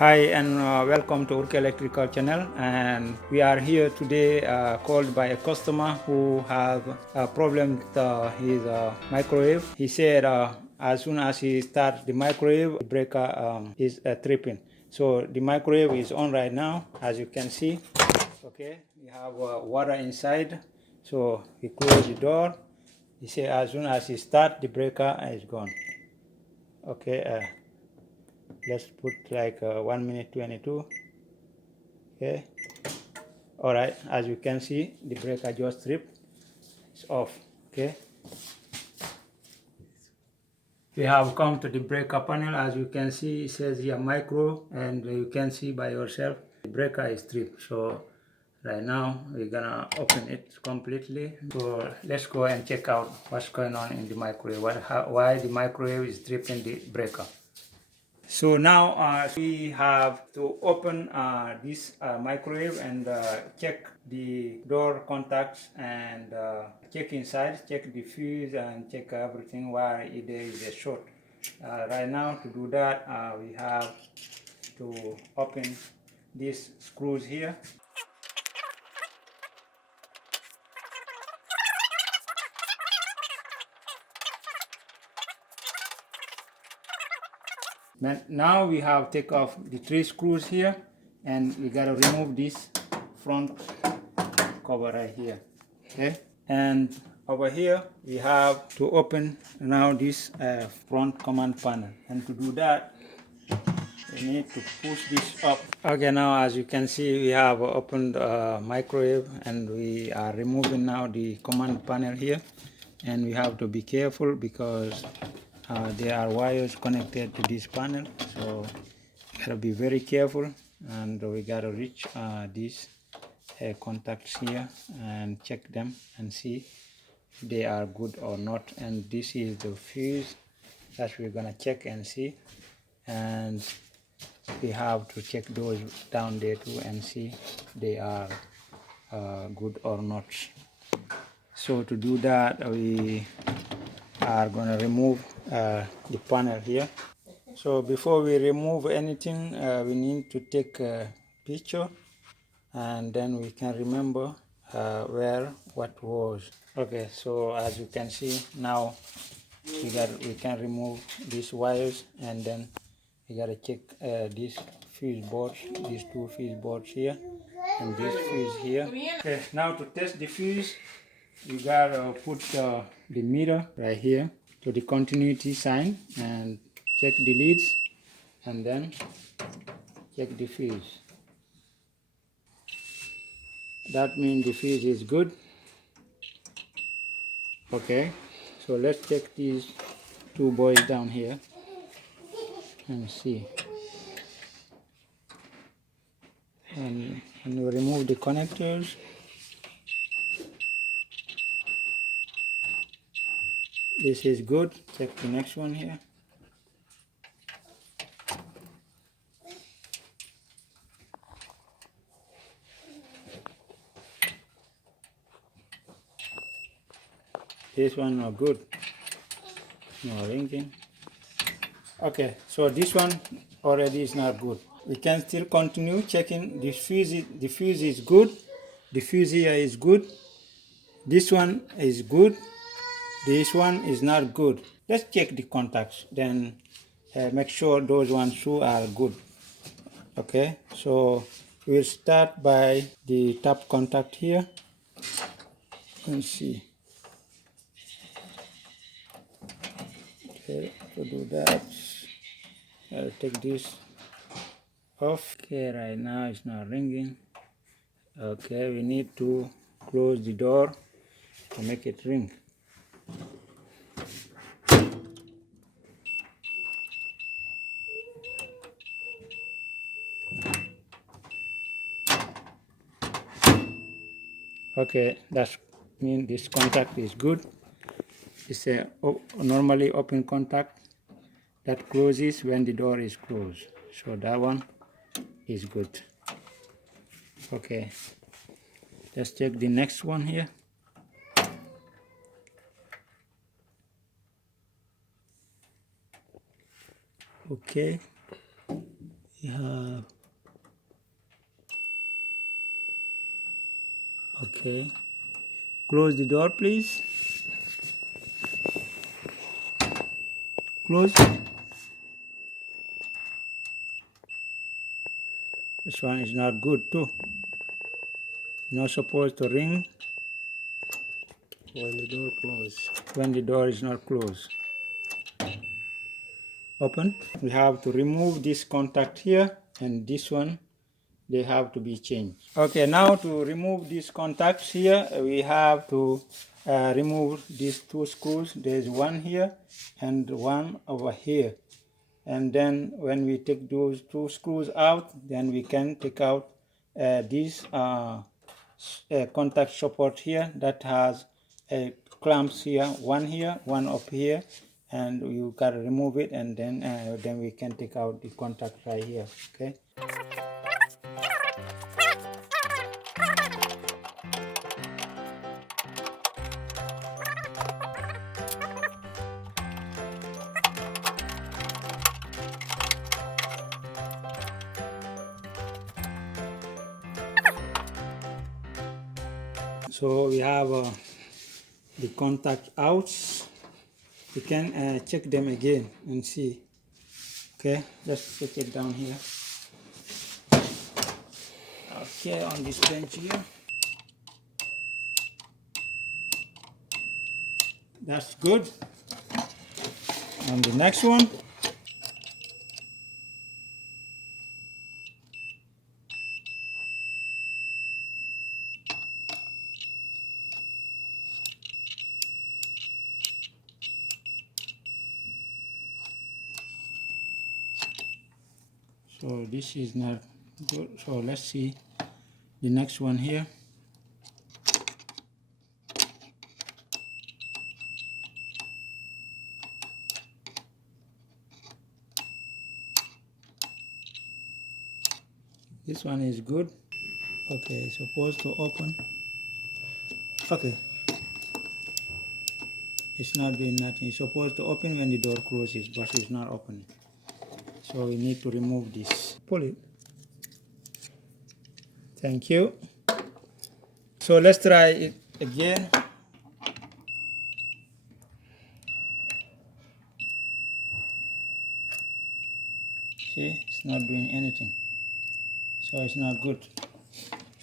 Hi and welcome to Urke Electrical channel, and we are here today called by a customer who have a problem with his microwave. He said as soon as he starts the microwave, the breaker is tripping. So the microwave is on right now, as you can see. Okay, we have water inside, so he closed the door. He said as soon as he starts, the breaker is gone. Okay, let's put like 1 minute 22. Okay, all right, as you can see, the breaker just tripped. It's off. Okay, we have come to the breaker panel. As you can see, it says here micro, and you can see by yourself the breaker is tripped. So right now we're gonna open it completely. So let's go and check out what's going on in the microwave, why the microwave is tripping the breaker. So now we have to open this microwave and check the door contacts and check inside, check the fuse and check everything where there is a short. Right now, to do that, we have to open these screws here. Now we have take off the 3 screws here, and we gotta remove this front cover right here. Okay, and over here we have to open now this front command panel, and to do that we need to push this up. Okay, now as you can see, we have opened microwave, and we are removing now the command panel here, and we have to be careful because there are wires connected to this panel, so gotta be very careful, and we gotta reach these contacts here and check them and see if they are good or not. And this is the fuse that we're gonna check and see, and we have to check those down there too and see if they are good or not. So to do that, we are gonna remove the panel here. So before we remove anything, we need to take a picture, and then we can remember where what was. Okay, so as you can see now, we can remove these wires, and then we gotta check these fuse boards, these 2 fuse boards here, and this fuse here. Okay, now to test the fuse, you gotta put the meter right here to the continuity sign and check the leads, and then check the fuse. That means the fuse is good. Okay, so let's check these 2 boys down here and see. And we remove the connectors. This is good. Check the next one here. This one not good. No ringing. Okay, so this one already is not good. We can still continue checking the fuse. The fuse is good. The fuse here is good. This one is good. This one is not good. Let's check the contacts. Then make sure those ones too are good. Okay, so we'll start by the top contact here and see. Okay, to do that, I'll take this off. Okay, right now it's not ringing. Okay, we need to close the door to make it ring. Okay, that means this contact is good. It's a normally open contact that closes when the door is closed. So that one is good. Okay, let's check the next one here. Okay, We have, okay, close the door please. Close. This one is not good too. Not supposed to ring when the door closes. When the door is not closed. Open. We have to remove this contact here, and this one, they have to be changed. Okay, now to remove these contacts here, we have to remove these two screws. There's one here and one over here. And then when we take those two screws out, then we can take out this contact support here that has clamps here, one up here, and you gotta remove it, and then we can take out the contact right here. Okay. So we have the contact out. You can check them again and see. Okay, just take it down here. Okay, on this bench here. That's good. On the next one. So this is not good. So let's see the next one here. This one is good. Okay, it's supposed to open. Okay. It's not doing nothing. It's supposed to open when the door closes, but it's not opening. So we need to remove this. Pull it. Thank you. So let's try it again. See, it's not doing anything. So it's not good.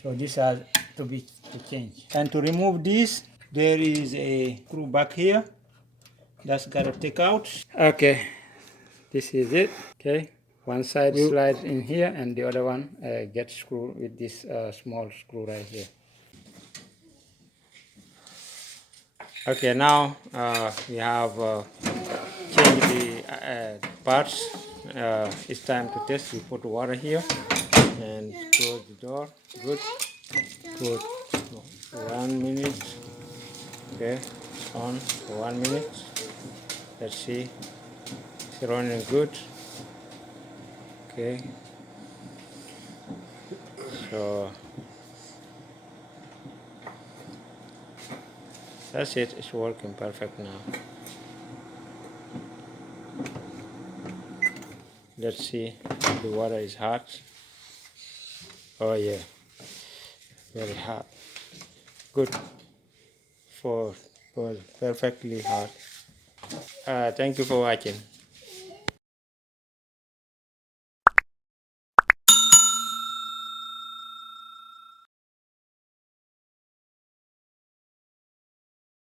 So this has to be changed. And to remove this, there is a screw back here. That's gotta take out. Okay, this is it. Okay, one side slides in here, and the other one gets screwed with this small screw right here. Okay, now we have changed the parts. It's time to test. We put water here and close the door. Good. Good. 1 minute. Okay, it's on for 1 minute. Let's see. It's running good. Okay. So that's it. It's working perfect now. Let's see. The water is hot. Oh yeah, very hot. Good. For perfectly hot. Thank you for watching.